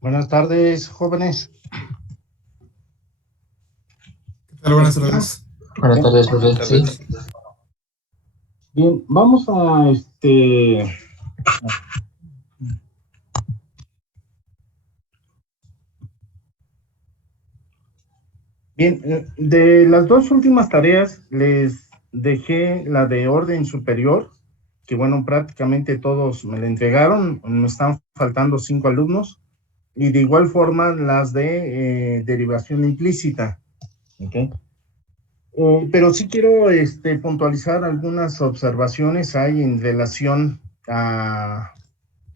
Buenas tardes, jóvenes. Buenas tardes. Buenas tardes, profe. Sí. Bien, vamos a Bien, de las dos últimas tareas les dejé la de orden superior, que bueno, prácticamente todos me la entregaron, me están faltando 5 alumnos, y de igual forma las de derivación implícita, ¿ok? Pero sí quiero puntualizar algunas observaciones hay en relación a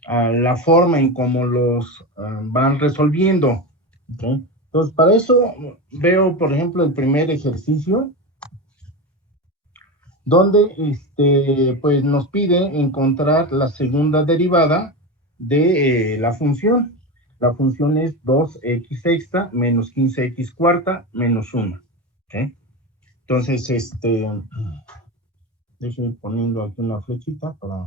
la forma en cómo los van resolviendo, ¿ok? Entonces, para eso veo, por ejemplo, el primer ejercicio, donde pues nos pide encontrar la segunda derivada de la función. La función es 2x sexta menos 15x cuarta menos 1. ¿Okay? Entonces, déjenme poniendo aquí una flechita para...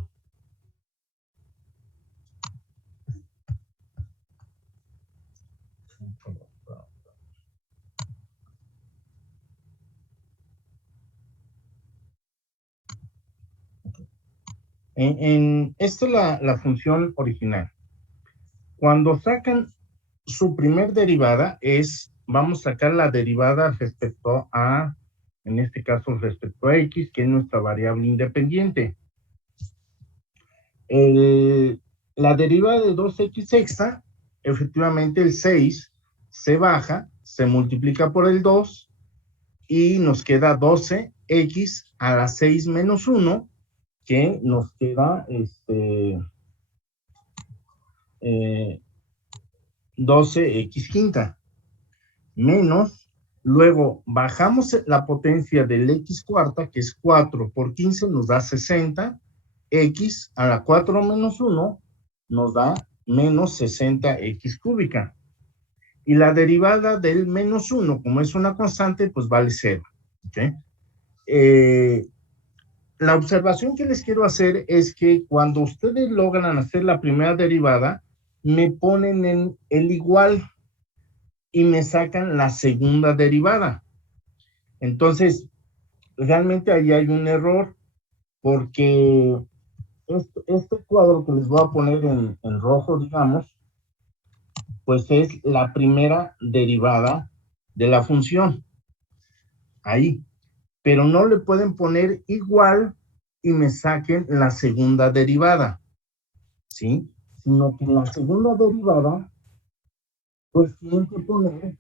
Esta es la función original. Cuando sacan su primer derivada vamos a sacar la derivada respecto a, en este caso respecto a x, que es nuestra variable independiente. La derivada de 2x sexta, efectivamente el 6 se baja, se multiplica por el 2 y nos queda 12x a la 6 menos 1, que nos queda 12x quinta, menos, luego bajamos la potencia del x cuarta, que es 4 por 15, nos da 60, x a la 4 menos 1 nos da menos 60x cúbica. Y la derivada del menos 1, como es una constante, pues vale 0. ¿Okay? La observación que les quiero hacer es que cuando ustedes logran hacer la primera derivada, me ponen en el igual y me sacan la segunda derivada. Entonces, realmente ahí hay un error, porque este cuadro que les voy a poner en rojo, digamos, pues es la primera derivada de la función. Ahí. Pero no le pueden poner igual y me saquen la segunda derivada, ¿sí? Sino que en la segunda derivada, pues tienen que poner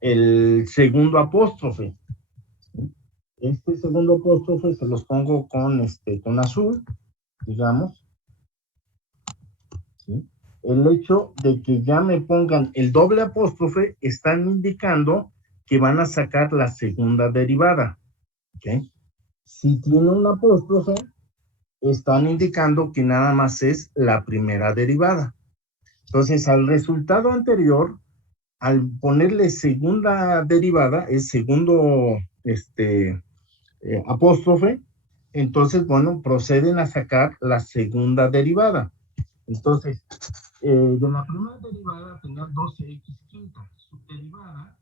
el segundo apóstrofe. Este segundo apóstrofe se los pongo con azul, digamos, ¿sí? El hecho de que ya me pongan el doble apóstrofe están indicando que van a sacar la segunda derivada, ¿ok? Si tiene un apóstrofe, están indicando que nada más es la primera derivada. Entonces, al resultado anterior, al ponerle segunda derivada, es segundo apóstrofe, entonces, bueno, proceden a sacar la segunda derivada. Entonces, de la primera derivada tenía 12x quinta. Su derivada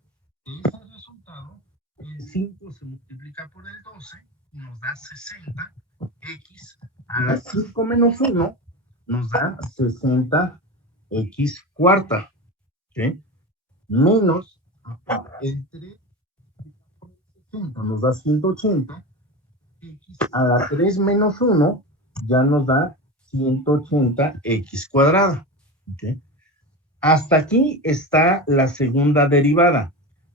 de ese resultado, el 5 se multiplica por el 12 y nos da 60x a la 5 menos 1 nos da 60x cuarta. ¿Okay? Menos el 3 nos da 180, x a la 3 menos 1 ya nos da 180x cuadrada. ¿Okay? Hasta aquí está la segunda derivada.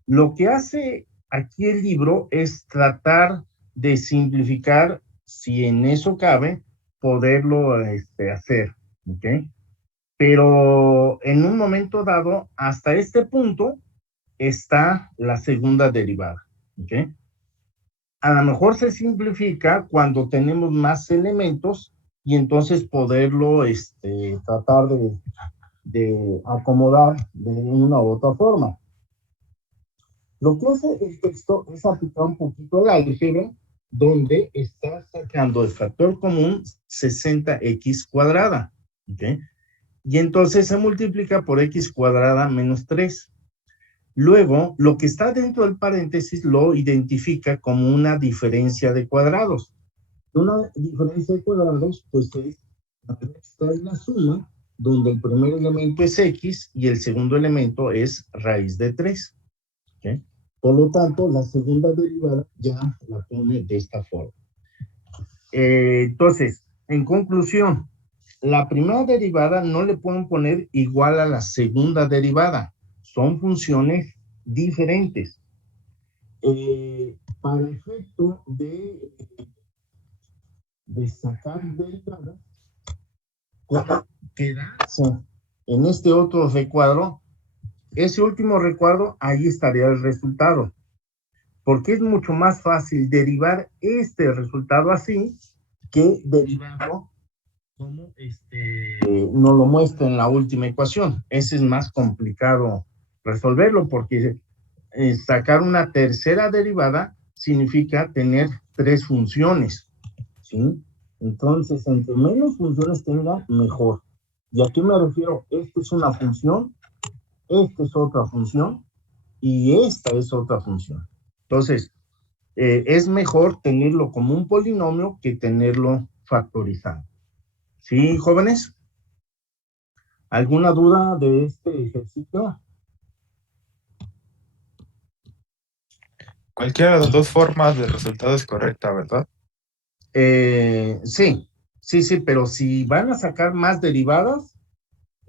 Lo que hace aquí el libro es tratar de simplificar, si en eso cabe, poderlo hacer. ¿Okay? Pero en un momento dado, hasta este punto, está la segunda derivada. ¿Okay? A lo mejor se simplifica cuando tenemos más elementos y entonces poderlo tratar de acomodar de una u otra forma. Lo que hace el texto es aplicar un poquito el álgebra, donde está sacando el factor común 60x cuadrada, ¿ok? Y entonces se multiplica por x cuadrada menos 3. Luego, lo que está dentro del paréntesis lo identifica como una diferencia de cuadrados. Una diferencia de cuadrados, pues es la suma, donde el primer elemento es x y el segundo elemento es raíz de 3. ¿Okay? Por lo tanto, la segunda derivada ya la pone de esta forma. Entonces, en conclusión, la primera derivada no le pueden poner igual a la segunda derivada. Son funciones diferentes. Para efecto de sacar derivadas, quedarse en este otro recuadro, ese último recuadro, ahí estaría el resultado. Porque es mucho más fácil derivar este resultado así que derivarlo como nos lo muestra en la última ecuación. Ese es más complicado resolverlo porque sacar una tercera derivada significa tener 3 funciones, ¿sí? Entonces, entre menos funciones tenga, mejor. ¿Y a qué me refiero? Esta es una función, esta es otra función y esta es otra función. Entonces, es mejor tenerlo como un polinomio que tenerlo factorizado. ¿Sí, jóvenes? ¿Alguna duda de este ejercicio? Cualquiera de las dos formas del resultado es correcta, ¿verdad? Sí, sí, pero si van a sacar más derivadas,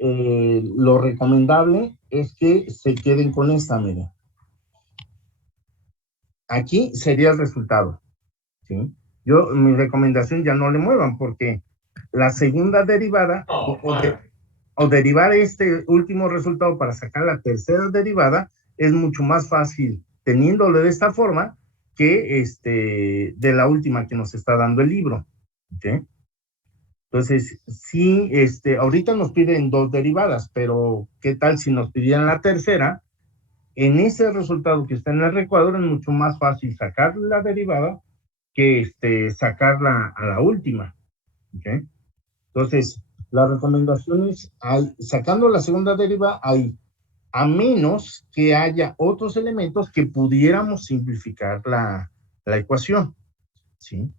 lo recomendable es que se queden con esta, miren. Aquí sería el resultado, ¿sí? Mi recomendación ya no le muevan porque la segunda derivada o derivar este último resultado para sacar la tercera derivada es mucho más fácil teniéndolo de esta forma que de la última que nos está dando el libro, ¿ok? Entonces, sí, ahorita nos piden 2 derivadas, pero ¿qué tal si nos pidieran la tercera? En ese resultado que está en el recuadro es mucho más fácil sacar la derivada que sacarla a la última, ¿ok? Entonces, la recomendación es, sacando la segunda deriva, a menos que haya otros elementos que pudiéramos simplificar la ecuación, ¿sí?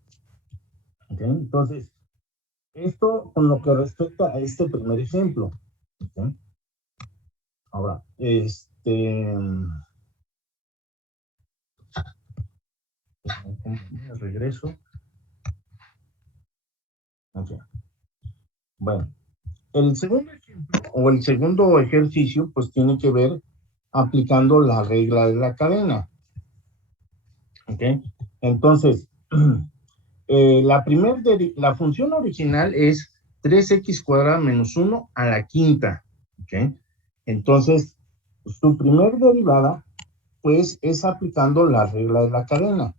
¿Okay? Entonces, esto con lo que respecta a este primer ejemplo. ¿Okay? Ahora, regreso. Okay. Bueno, el segundo ejemplo o el segundo ejercicio, pues tiene que ver aplicando la regla de la cadena. ¿Ok? Entonces, la función original es 3x cuadrada menos 1 a la quinta. ¿Ok? Entonces, su primer derivada, pues, es aplicando la regla de la cadena,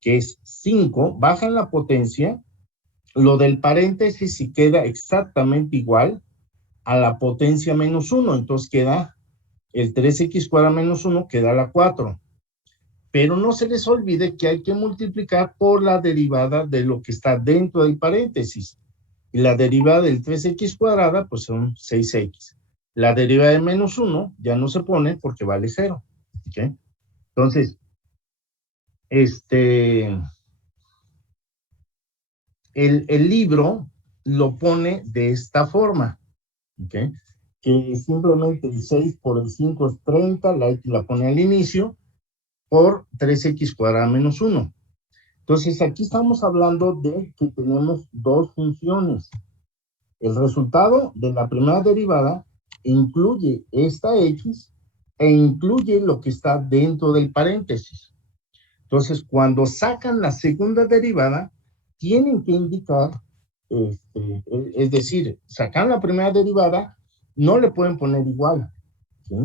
que es 5, baja en la potencia, lo del paréntesis y queda exactamente igual a la potencia menos 1, entonces queda el 3x cuadrada menos 1, queda la 4. Pero no se les olvide que hay que multiplicar por la derivada de lo que está dentro del paréntesis. Y la derivada del 3x cuadrada, pues son 6x. La derivada de menos 1 ya no se pone porque vale 0. ¿Okay? Entonces, el libro lo pone de esta forma. ¿Okay? Que simplemente el 6 por el 5 es 30, la x la pone al inicio, por 3x cuadrada menos 1. Entonces, aquí estamos hablando de que tenemos 2 funciones. El resultado de la primera derivada incluye esta x e incluye lo que está dentro del paréntesis. Entonces, cuando sacan la segunda derivada, tienen que indicar, es decir, sacan la primera derivada, no le pueden poner igual, ¿sí?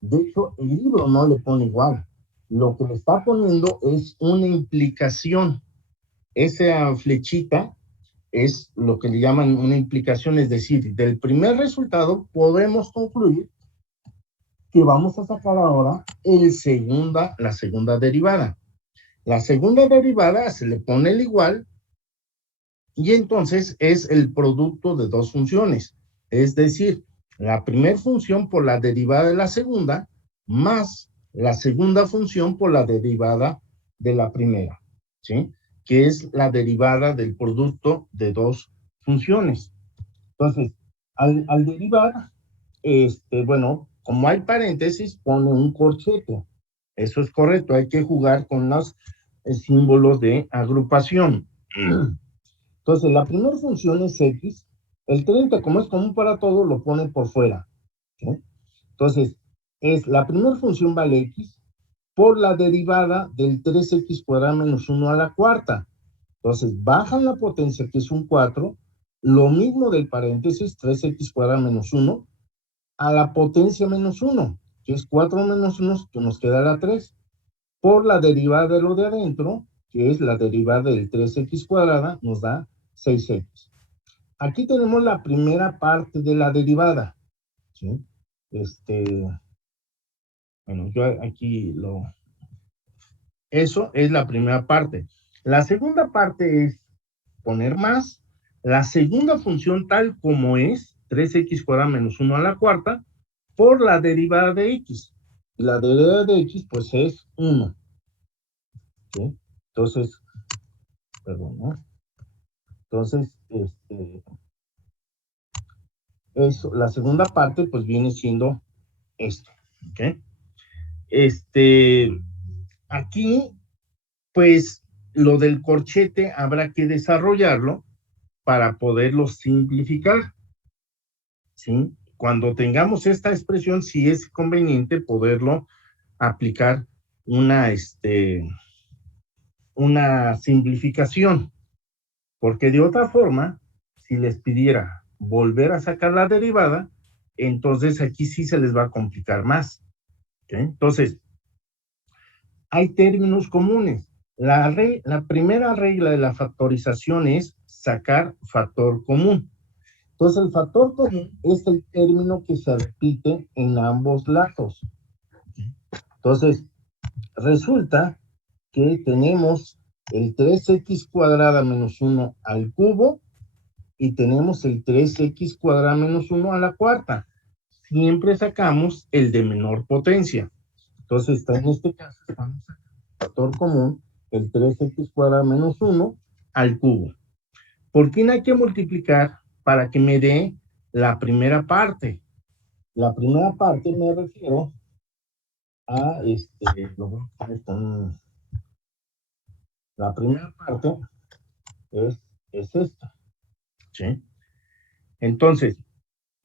De hecho, el libro no le pone igual. lo que le está poniendo es una implicación. Esa flechita es lo que le llaman una implicación, es decir, del primer resultado podemos concluir que vamos a sacar ahora la segunda derivada. La segunda derivada se le pone el igual y entonces es el producto de dos funciones. Es decir, la primera función por la derivada de la segunda más la segunda función por la derivada de la primera, ¿sí? Que es la derivada del producto de dos funciones. Entonces, al derivar, bueno, como hay paréntesis, pone un corchete. Eso es correcto, hay que jugar con los símbolos de agrupación. Entonces, la primera función es x. El 30, como es común para todo, lo pone por fuera. ¿Sí? Entonces, la primera función vale x por la derivada del 3x cuadrado menos 1 a la cuarta. Entonces, bajan la potencia, que es un 4, lo mismo del paréntesis, 3x cuadrado menos 1, a la potencia menos 1, que es 4 menos 1, que nos queda la 3, por la derivada de lo de adentro, que es la derivada del 3x cuadrada, nos da 6x. Aquí tenemos la primera parte de la derivada, ¿sí? Bueno, yo aquí eso es la primera parte. La segunda parte es poner más la segunda función tal como es, 3x cuadrado menos 1 a la cuarta, por la derivada de x. La derivada de x, pues, es 1. ¿Sí? Entonces, perdón, ¿no? Entonces, eso, la segunda parte, pues, viene siendo esto. ¿Ok? Aquí, pues, lo del corchete habrá que desarrollarlo para poderlo simplificar, ¿sí? Cuando tengamos esta expresión, sí es conveniente poderlo aplicar una simplificación, porque de otra forma, si les pidiera volver a sacar la derivada, entonces aquí sí se les va a complicar más. ¿Okay? Entonces, hay términos comunes. La primera regla de la factorización es sacar factor común. Entonces, el factor común es el término que se repite en ambos lados. Entonces, resulta que tenemos el 3x cuadrada menos 1 al cubo y tenemos el 3x cuadrada menos 1 a la cuarta. Siempre sacamos el de menor potencia. Entonces, en este caso, vamos a sacar el factor común, el 3x cuadrada menos 1 al cubo. ¿Por quién hay que multiplicar para que me dé la primera parte? La primera parte me refiero a, lo voy a poner con, la primera parte es esta, ¿sí? Entonces,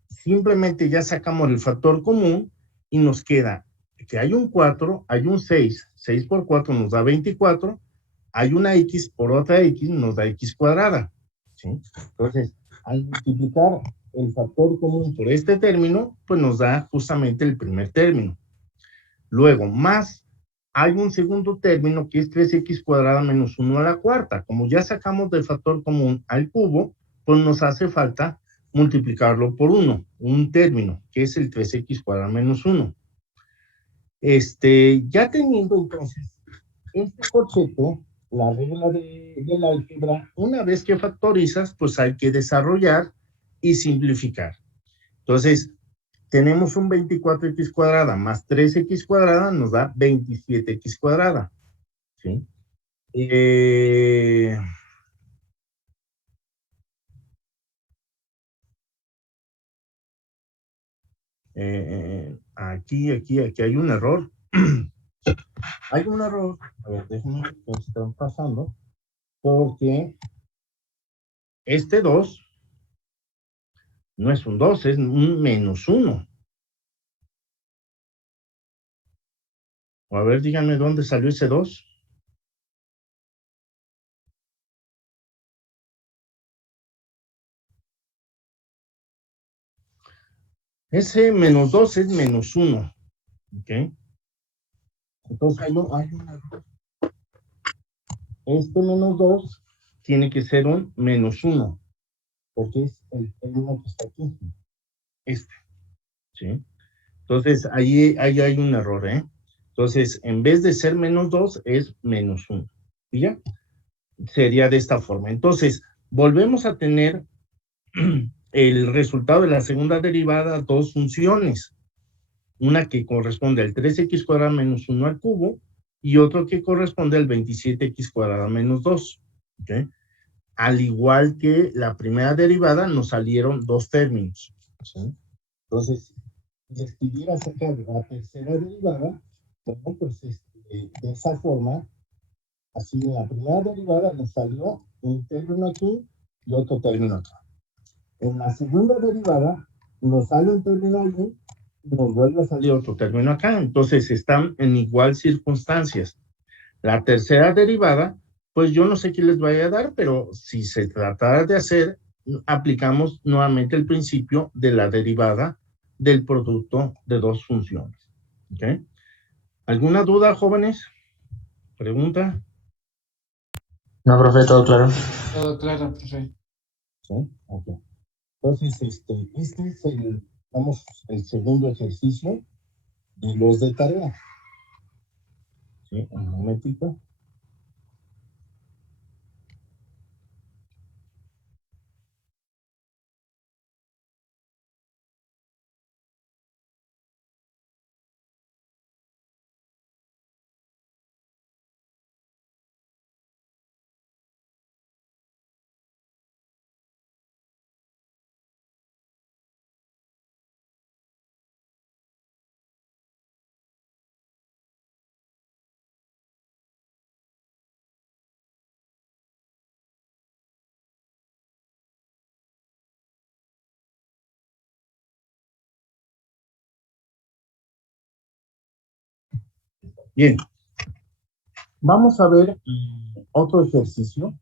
simplemente ya sacamos el factor común y nos queda que hay un 4, hay un 6, 6 por 4 nos da 24, hay una x por otra x nos da x cuadrada, ¿sí? Entonces, al multiplicar el factor común por este término, pues nos da justamente el primer término. Luego, más, hay un segundo término que es 3x cuadrada menos 1 a la cuarta. Como ya sacamos del factor común al cubo, pues nos hace falta multiplicarlo por 1, un término, que es el 3x cuadrada menos 1. Ya teniendo entonces este corchete, la regla del álgebra, una vez que factorizas, pues hay que desarrollar y simplificar. Entonces, tenemos un 24x cuadrada más 3x cuadrada nos da 27x cuadrada. ¿Sí? Aquí hay un error. Hay un error. A ver, déjenme ver qué están pasando. Porque este 2 no es un 2, es un menos 1. A ver, díganme dónde salió ese 2. Ese menos 2 es menos 1. ¿Ok? Entonces hay un error. Este menos 2 tiene que ser un menos 1, porque es el 1 que está aquí. Este, ¿sí? Entonces, ahí hay un error, ¿eh? Entonces, en vez de ser menos 2, es menos 1. ¿Y ya? Sería de esta forma. Entonces, volvemos a tener el resultado de la segunda derivada, dos funciones. Una que corresponde al 3x cuadrado menos 1 al cubo y otro que corresponde al 27x cuadrado menos 2. ¿Okay? Al igual que la primera derivada, nos salieron dos términos. ¿Sí? Entonces, si les pidiera sacar la tercera derivada, bueno, pues de esa forma, así en la primera derivada nos salió un término aquí y otro término acá. En la segunda derivada nos sale un término allí y nos vuelve a salir otro término acá. Entonces están en igual circunstancias. La tercera derivada, pues yo no sé qué les vaya a dar, pero si se tratara de hacer, aplicamos nuevamente el principio de la derivada del producto de dos funciones. ¿Okay? ¿Alguna duda, jóvenes? ¿Pregunta? No, profe, todo claro. Todo claro, profe. ¿Sí? Ok. Entonces, este es el segundo ejercicio de los de tarea. ¿Sí? Un momentito. Bien. Vamos a ver otro ejercicio.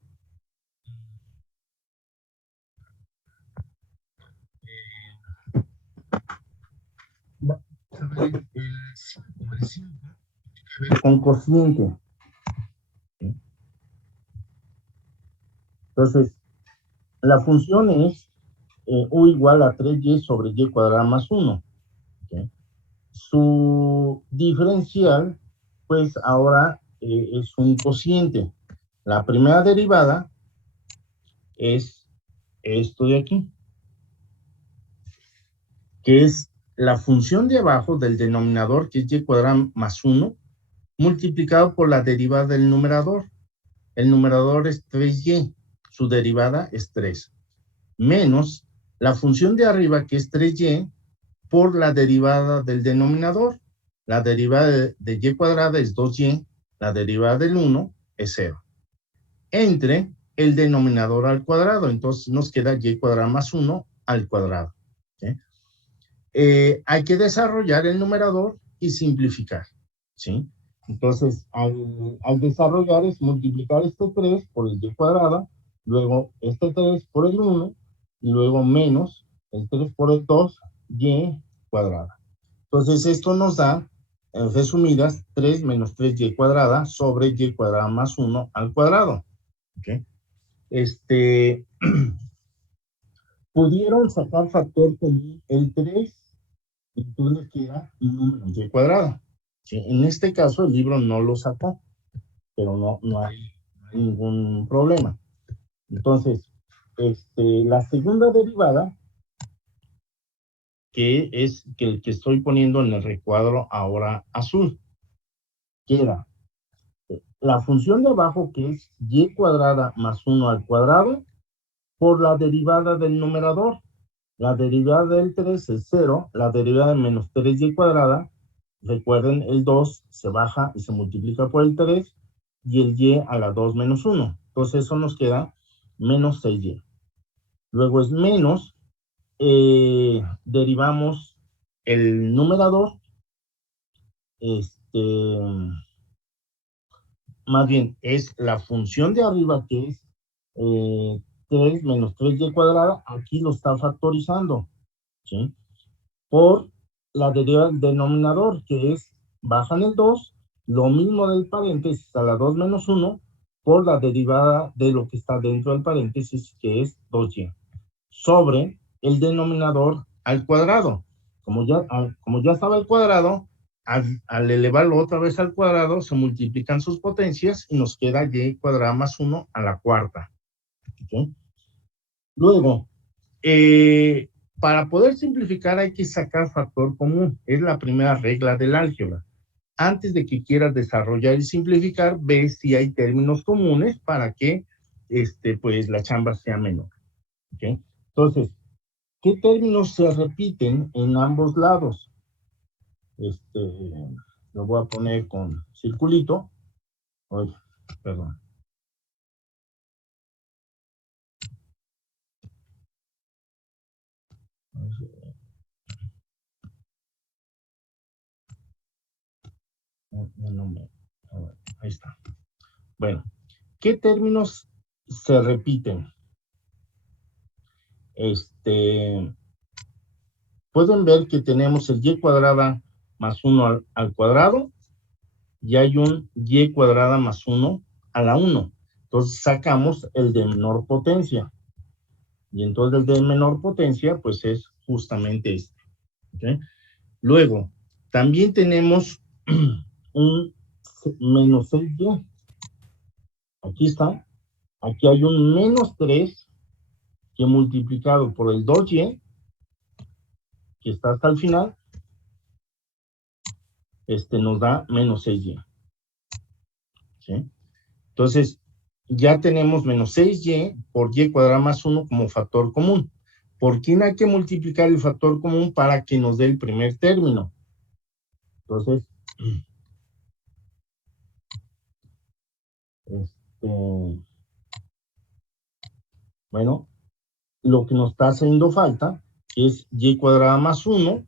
Vamos a ver el 5 con cociente. Entonces, la función es u igual a 3y sobre y cuadrada más 1. ¿Okay? Su diferencial, pues ahora es un cociente. La primera derivada es esto de aquí, que es la función de abajo del denominador, que es y cuadrada más 1, multiplicado por la derivada del numerador. El numerador es 3y, su derivada es 3, menos la función de arriba, que es 3y, por la derivada del denominador. La derivada de y cuadrada es 2y, la derivada del 1 es 0. Entre el denominador al cuadrado, entonces nos queda y cuadrada más 1 al cuadrado. ¿Sí? Hay que desarrollar el numerador y simplificar. ¿Sí? Entonces, al desarrollar es multiplicar este 3 por el y cuadrada, luego este 3 por el 1, y luego menos el 3 por el 2, y cuadrada. Entonces, esto nos da, en resumidas, 3 menos 3y cuadrada sobre y cuadrada más 1 al cuadrado. ¿Okay? Pudieron sacar factor común el 3, y entonces queda 1 menos y cuadrada. ¿Sí? En este caso, el libro no lo sacó, pero no hay ningún problema. Entonces, la segunda derivada, que es el que estoy poniendo en el recuadro ahora azul, queda la función de abajo, que es y cuadrada más 1 al cuadrado, por la derivada del numerador. La derivada del 3 es 0, la derivada de menos 3y cuadrada, recuerden, el 2 se baja y se multiplica por el 3, y el y a la 2 menos 1. Entonces eso nos queda menos 6y. Luego es menos, derivamos el numerador, más bien es la función de arriba, que es 3 menos 3y cuadrada, aquí lo está factorizando, ¿sí? Por la derivada del denominador, que es, bajan el 2 Lo mismo del paréntesis a la 2 menos 1 por la derivada de lo que está dentro del paréntesis, que es 2y, sobre el denominador al cuadrado. Como ya estaba al cuadrado, al elevarlo otra vez al cuadrado, se multiplican sus potencias y nos queda y cuadrada más 1 a la cuarta. ¿Okay? Luego, para poder simplificar hay que sacar factor común. Es la primera regla del álgebra. Antes de que quieras desarrollar y simplificar, ve si hay términos comunes para que pues, la chamba sea menor. ¿Okay? Entonces, ¿qué términos se repiten en ambos lados? Lo voy a poner con circulito. Oye, perdón. A ver, ahí está. Bueno, ¿qué términos se repiten? Pueden ver que tenemos el y cuadrada más 1 al cuadrado y hay un y cuadrada más 1 a la 1. Entonces sacamos el de menor potencia. Y entonces el de menor potencia, pues es justamente este. ¿Okay? Luego, también tenemos un menos 6y. Aquí está. Aquí hay un menos 3 que multiplicado por el 2y, que está hasta el final, nos da menos 6y. ¿Sí? Entonces, ya tenemos menos 6y por y cuadrada más 1 como factor común. ¿Por quién hay que multiplicar el factor común para que nos dé el primer término? Entonces, bueno, lo que nos está haciendo falta es y cuadrada más 1,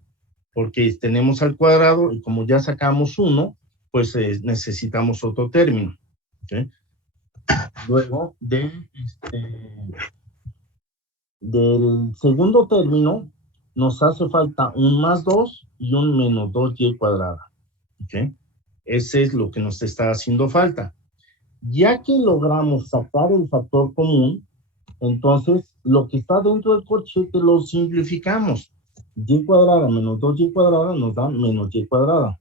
porque tenemos al cuadrado y como ya sacamos 1, pues necesitamos otro término. ¿Okay? Luego del segundo término, nos hace falta un más 2 y un menos 2y cuadrada. ¿Okay? Ese es lo que nos está haciendo falta. Ya que logramos sacar el factor común, entonces lo que está dentro del corchete lo simplificamos. Y cuadrada menos 2y cuadrada nos da menos y cuadrada.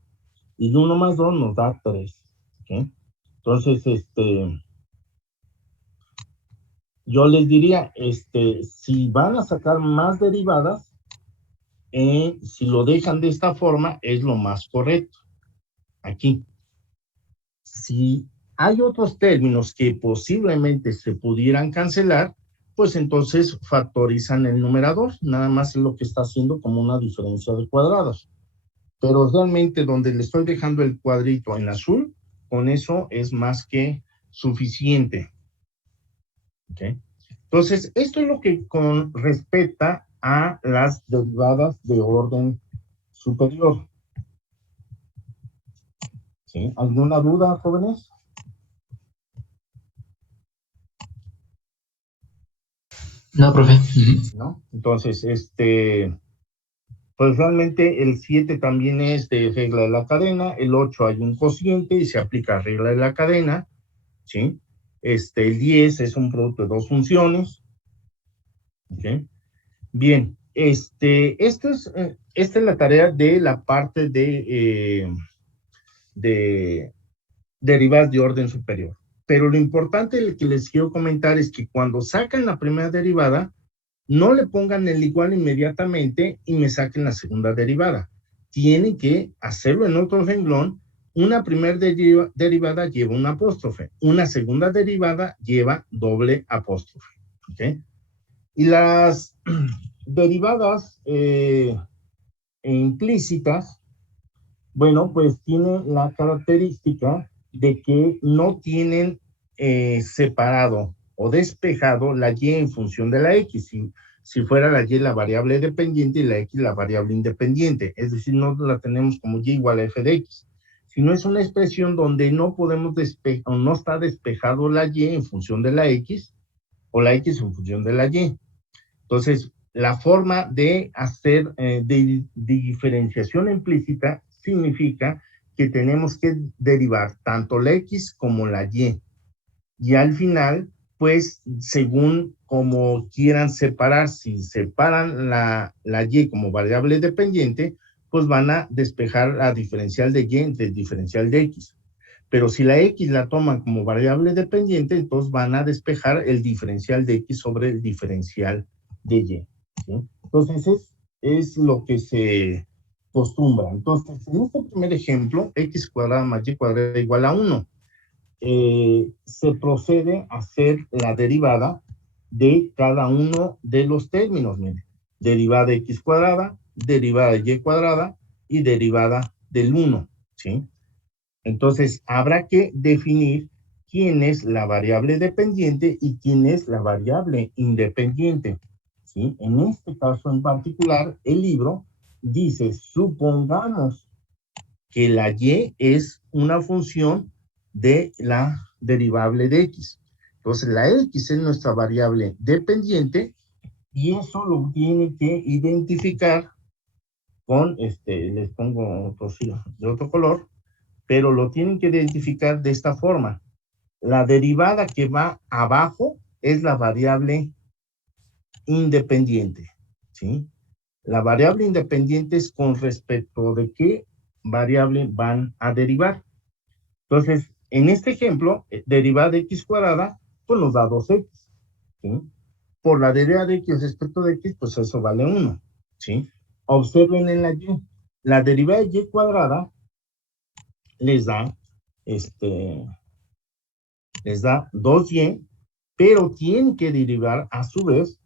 Y 1 más 2 nos da 3. ¿Okay? Entonces, yo les diría, si van a sacar más derivadas, si lo dejan de esta forma, es lo más correcto. Aquí. Si hay otros términos que posiblemente se pudieran cancelar, pues entonces factorizan el numerador. Nada más es lo que está haciendo como una diferencia de cuadrados. Pero realmente donde le estoy dejando el cuadrito en azul, con eso es más que suficiente. ¿Okay? Entonces, esto es lo que con respecta a las derivadas de orden superior. ¿Sí? ¿Alguna duda, jóvenes? No, profe. ¿No? Entonces, pues realmente el 7 también es de regla de la cadena, el 8 hay un cociente y se aplica regla de la cadena, ¿sí? El 10 es un producto de dos funciones, ¿ok? Bien, esta es la tarea de la parte de derivadas de orden superior. Pero lo importante que les quiero comentar es que cuando sacan la primera derivada, no le pongan el igual inmediatamente y me saquen la segunda derivada. Tienen que hacerlo en otro renglón. Una primera derivada lleva un apóstrofe. Una segunda derivada lleva doble apóstrofe. ¿Okay? Y las derivadas implícitas, bueno, pues tienen la característica de que no tienen separado o despejado la y en función de la x. Si fuera la y la variable dependiente y la x la variable independiente, es decir, no la tenemos como y igual a f de x, sino es una expresión donde no podemos despejar, o no está despejado la y en función de la x o la x en función de la y. Entonces, la forma de hacer de diferenciación implícita significa que tenemos que derivar tanto la X como la Y. Y al final, pues, según como quieran separar, si separan la Y como variable dependiente, pues van a despejar la diferencial de Y entre el diferencial de X. Pero si la X la toman como variable dependiente, entonces van a despejar el diferencial de X sobre el diferencial de Y. ¿Sí? Entonces, es lo que se acostumbra. Entonces, en este primer ejemplo, X cuadrada más Y cuadrada igual a 1. Se procede a hacer la derivada de cada uno de los términos. Mire, derivada de X cuadrada, derivada de Y cuadrada y derivada del 1. ¿Sí? Entonces, habrá que definir quién es la variable dependiente y quién es la variable independiente. ¿Sí? En este caso en particular, el libro dice, supongamos que la Y es una función de la derivable de X. Entonces, la X es nuestra variable dependiente y eso lo tiene que identificar con, les pongo otro, de otro color, pero lo tienen que identificar de esta forma. La derivada que va abajo es la variable independiente, ¿sí? La variable independiente es con respecto de qué variable van a derivar. Entonces, en este ejemplo, derivada de X cuadrada, pues nos da 2X, ¿sí? Por la derivada de X respecto de X, pues eso vale 1, ¿sí? Observen en la Y. La derivada de Y cuadrada les da, les da 2Y, pero tienen que derivar a su vez,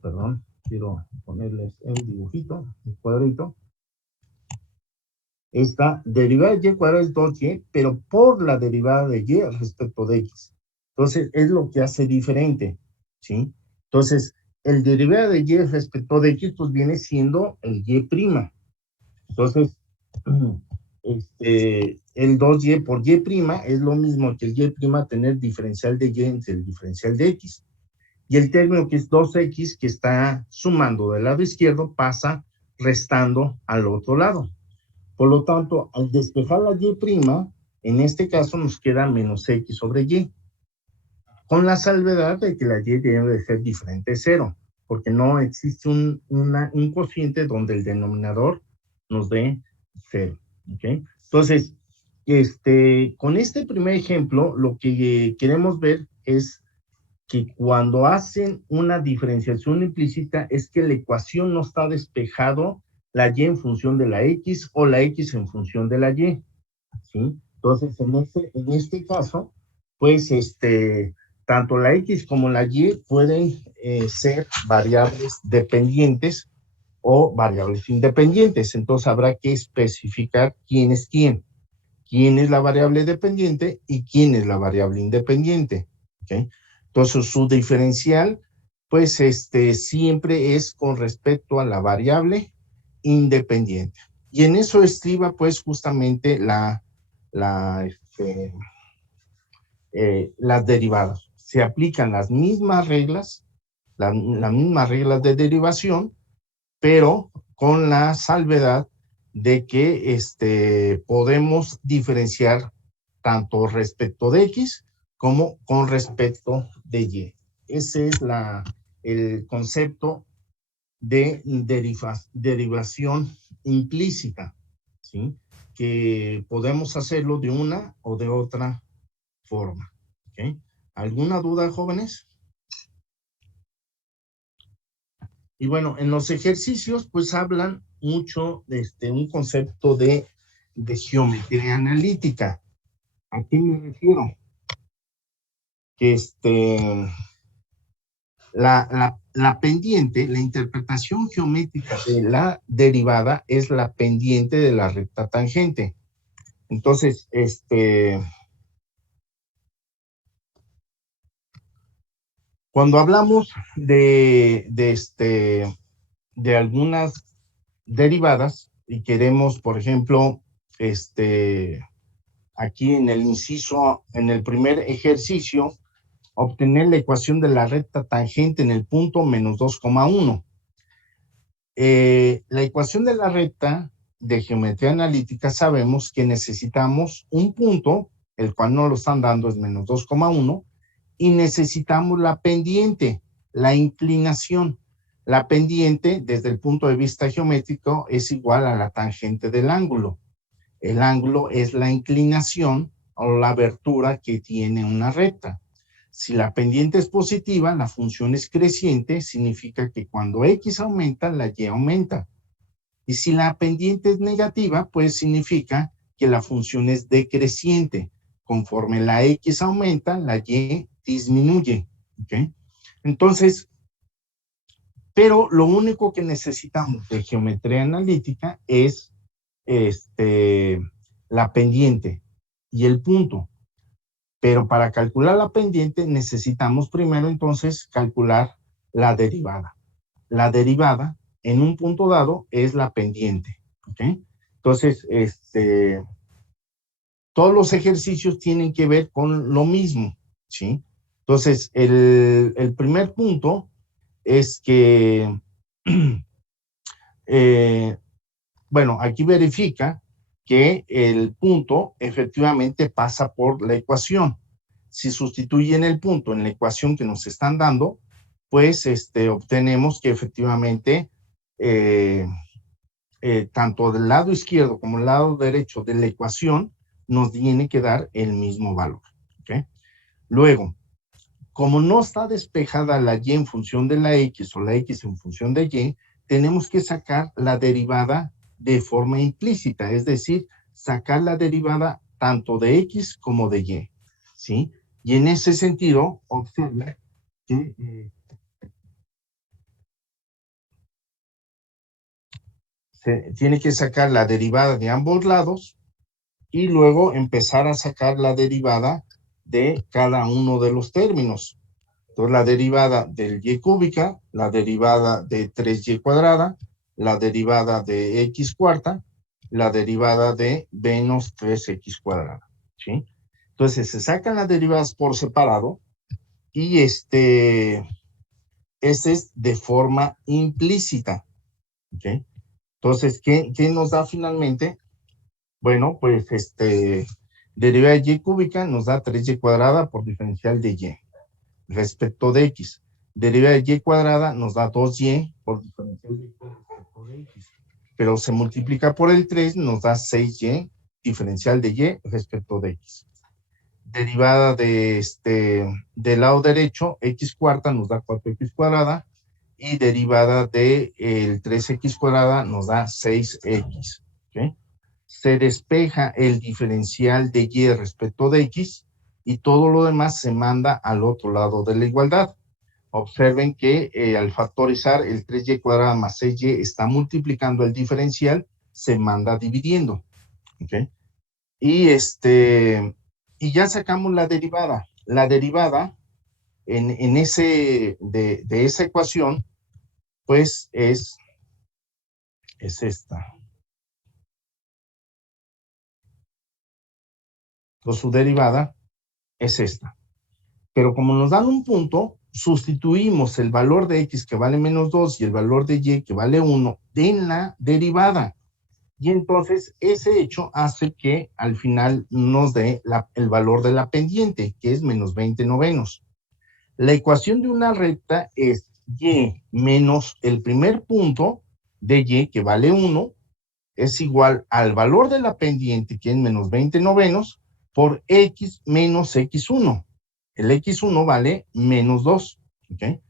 perdón, quiero ponerles el dibujito, el cuadrito. Esta derivada de Y cuadrada es 2Y, pero por la derivada de Y respecto de X. Entonces, es lo que hace diferente, ¿sí? Entonces, el derivada de Y respecto de X, pues viene siendo el Y'. Entonces, el 2Y por Y' es lo mismo que el Y' tener diferencial de Y entre el diferencial de X. Y el término que es 2X, que está sumando del lado izquierdo, pasa restando al otro lado. Por lo tanto, al despejar la Y', en este caso nos queda menos X sobre Y, con la salvedad de que la Y debe de ser diferente de 0, porque no existe un cociente donde el denominador nos dé 0. ¿Okay? Entonces, con este primer ejemplo, lo que queremos ver es que cuando hacen una diferenciación implícita es que la ecuación no está despejado la Y en función de la X o la X en función de la Y, ¿sí? Entonces, en este caso, pues, tanto la X como la Y pueden ser variables dependientes o variables independientes. Entonces, habrá que especificar quién es quién. Quién es la variable dependiente y quién es la variable independiente. ¿Okay? Entonces, su diferencial, pues, siempre es con respecto a la variable independiente. Y en eso estriba, pues, justamente las derivadas. Se aplican las mismas reglas, las mismas reglas de derivación, pero con la salvedad de que podemos diferenciar tanto respecto de X como con respecto de Y. Ese es el concepto de derivación implícita, ¿sí? Que podemos hacerlo de una o de otra forma. ¿Okay? ¿Alguna duda, jóvenes? Y bueno, en los ejercicios, pues hablan mucho de un concepto de geometría analítica. ¿A qué me refiero? Que la pendiente, la interpretación geométrica de la derivada es la pendiente de la recta tangente. Entonces, cuando hablamos de algunas derivadas y queremos, por ejemplo, aquí en el inciso, en el primer ejercicio, obtener la ecuación de la recta tangente en el punto menos 2,1. La ecuación de la recta de geometría analítica sabemos que necesitamos un punto, el cual no lo están dando, es menos 2,1, y necesitamos la pendiente, la inclinación. La pendiente, desde el punto de vista geométrico, es igual a la tangente del ángulo. El ángulo es la inclinación o la abertura que tiene una recta. Si la pendiente es positiva, la función es creciente, significa que cuando X aumenta, la Y aumenta. Y si la pendiente es negativa, pues significa que la función es decreciente. Conforme la X aumenta, la Y disminuye. ¿Okay? Entonces, pero lo único que necesitamos de geometría analítica es la pendiente y el punto. Pero para calcular la pendiente necesitamos primero entonces calcular la derivada. La derivada en un punto dado es la pendiente. ¿Okay? Entonces, todos los ejercicios tienen que ver con lo mismo. ¿Sí? Entonces, el primer punto es que, bueno, aquí verifica que el punto efectivamente pasa por la ecuación. Si sustituyen el punto en la ecuación que nos están dando, pues obtenemos que efectivamente tanto del lado izquierdo como del lado derecho de la ecuación nos tiene que dar el mismo valor. ¿Okay? Luego, como no está despejada la y en función de la x o la x en función de y, tenemos que sacar la derivada de forma implícita, es decir, sacar la derivada tanto de x como de y, ¿sí? Y en ese sentido, observa que se tiene que sacar la derivada de ambos lados y luego empezar a sacar la derivada de cada uno de los términos. Entonces, la derivada del y cúbica, la derivada de 3y cuadrada, la derivada de x cuarta, la derivada de menos 3x cuadrada, ¿sí? Entonces, se sacan las derivadas por separado y este es de forma implícita, ¿ok? Entonces, ¿qué nos da finalmente? Bueno, pues derivada de y cúbica nos da 3y cuadrada por diferencial de y respecto de x. Derivada de y cuadrada nos da 2y por diferencial de y respecto de x. Pero se multiplica por el 3, nos da 6y diferencial de y respecto de x. Derivada de del lado derecho, x cuarta nos da 4x cuadrada y derivada de el 3x cuadrada nos da 6x. ¿Okay? Se despeja el diferencial de y respecto de x y todo lo demás se manda al otro lado de la igualdad. Observen que al factorizar el 3y cuadrada más 6y está multiplicando el diferencial, se manda dividiendo. ¿Okay? Y y ya sacamos la derivada. La derivada en de esa ecuación, pues es esta. Pues su derivada es esta. Pero como nos dan un punto, sustituimos el valor de x que vale menos 2 y el valor de y que vale 1 en la derivada. Y entonces ese hecho hace que al final nos dé el valor de la pendiente, que es menos 20 novenos. La ecuación de una recta es y menos el primer punto de y, que vale 1, es igual al valor de la pendiente, que es menos 20 novenos, por x menos x1. El x1 vale menos 2. ¿Okay?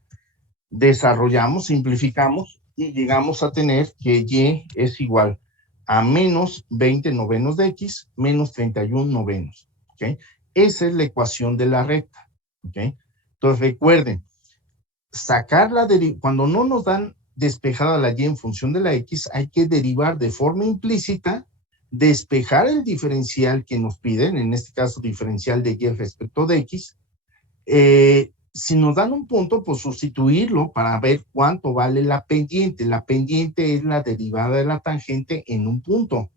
Desarrollamos, simplificamos y llegamos a tener que y es igual a menos 20 novenos de x menos 31 novenos. ¿Okay? Esa es la ecuación de la recta. ¿Okay? Entonces recuerden, sacar la derivada, cuando no nos dan despejada la y en función de la x, hay que derivar de forma implícita, despejar el diferencial que nos piden, en este caso diferencial de y respecto de x. Si nos dan un punto, pues sustituirlo para ver cuánto vale la pendiente. La pendiente es la derivada de la tangente en un punto.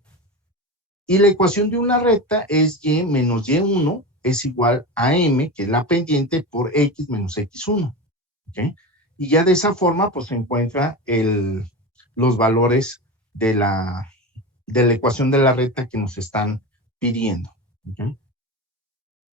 Y la ecuación de una recta es y menos y1 es igual a m, que es la pendiente, por x menos x1. ¿Okay? Y ya de esa forma, pues se encuentra los valores de de la ecuación de la recta que nos están pidiendo. ¿Okay?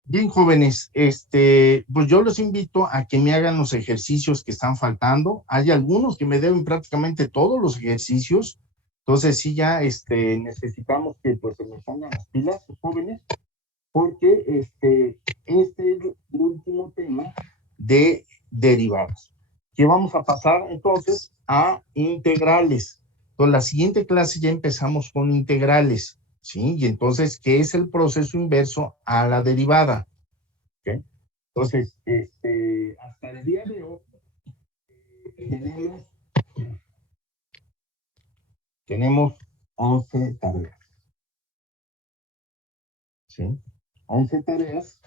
Bien, jóvenes, pues yo los invito a que me hagan los ejercicios que están faltando. Hay algunos que me deben prácticamente todos los ejercicios. Entonces, sí, ya necesitamos que pues se me pongan las pilas, jóvenes, porque este es el último tema de derivadas. Que vamos a pasar entonces a integrales. Entonces, la siguiente clase ya empezamos con integrales, ¿sí? Y entonces, ¿qué es el proceso inverso a la derivada? ¿Okay? Entonces, hasta el día de hoy tenemos 11 tareas. ¿Sí? 11 tareas.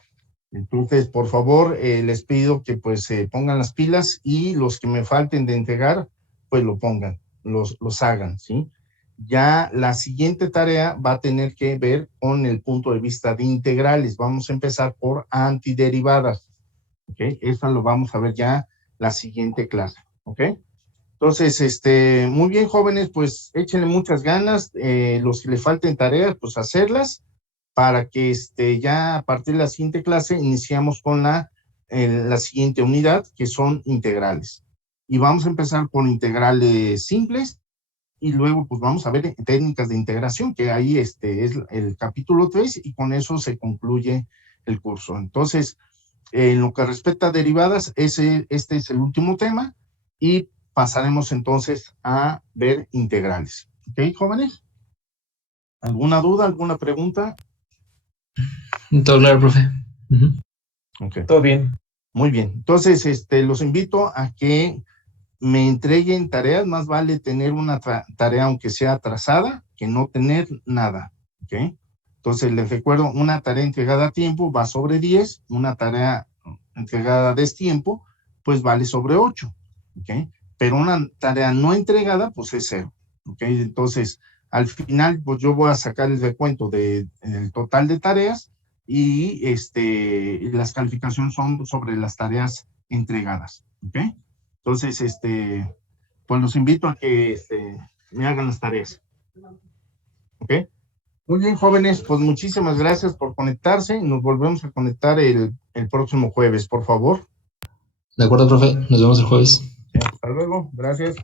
Entonces, por favor, les pido que pues se pongan las pilas y los que me falten de entregar, pues lo pongan, los hagan, ¿sí? Ya la siguiente tarea va a tener que ver con el punto de vista de integrales. Vamos a empezar por antiderivadas, ¿ok? Eso lo vamos a ver ya la siguiente clase, ¿ok? Entonces, muy bien, jóvenes, pues échenle muchas ganas. Los que les falten tareas, pues hacerlas, para que ya a partir de la siguiente clase iniciamos con la siguiente unidad, que son integrales. Y vamos a empezar con integrales simples, y luego pues vamos a ver técnicas de integración, que ahí es el capítulo 3, y con eso se concluye el curso. Entonces, en lo que respecta a derivadas, este es el último tema, y pasaremos entonces a ver integrales. ¿Ok, jóvenes? ¿Alguna duda, alguna pregunta? Todo claro, profe. Okay. Todo bien. Muy bien. Entonces, los invito a que me entreguen tareas. Más vale tener una tarea aunque sea atrasada que no tener nada. ¿Ok? Entonces, les recuerdo, una tarea entregada a tiempo va sobre 10, una tarea entregada a destiempo, pues vale sobre 8. ¿Ok? Pero una tarea no entregada, pues es 0. ¿Ok? Entonces, al final, pues yo voy a sacar el recuento del total de tareas, y las calificaciones son sobre las tareas entregadas. ¿Ok? Entonces, pues los invito a que me hagan las tareas. ¿Ok? Muy bien, jóvenes, pues muchísimas gracias por conectarse. Nos volvemos a conectar el próximo jueves, por favor. De acuerdo, profe. Nos vemos el jueves. Hasta luego. Gracias.